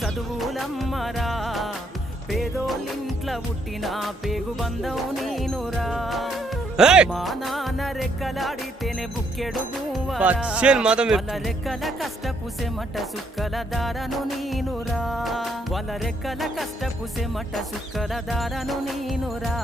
చదువులమ్మరా, పేదోళ్ళింట్ల పుట్టిన పేగు బంధం నీనురా. మా నాన్న రెక్కలాడితేనే బుక్కెడు వాళ్ళ రెక్కల కష్టపు సెమట సుక్కల దారను నీనురా, వాళ్ళ రెక్కల కష్టపు సెమట సుక్కల దారను నీనురా.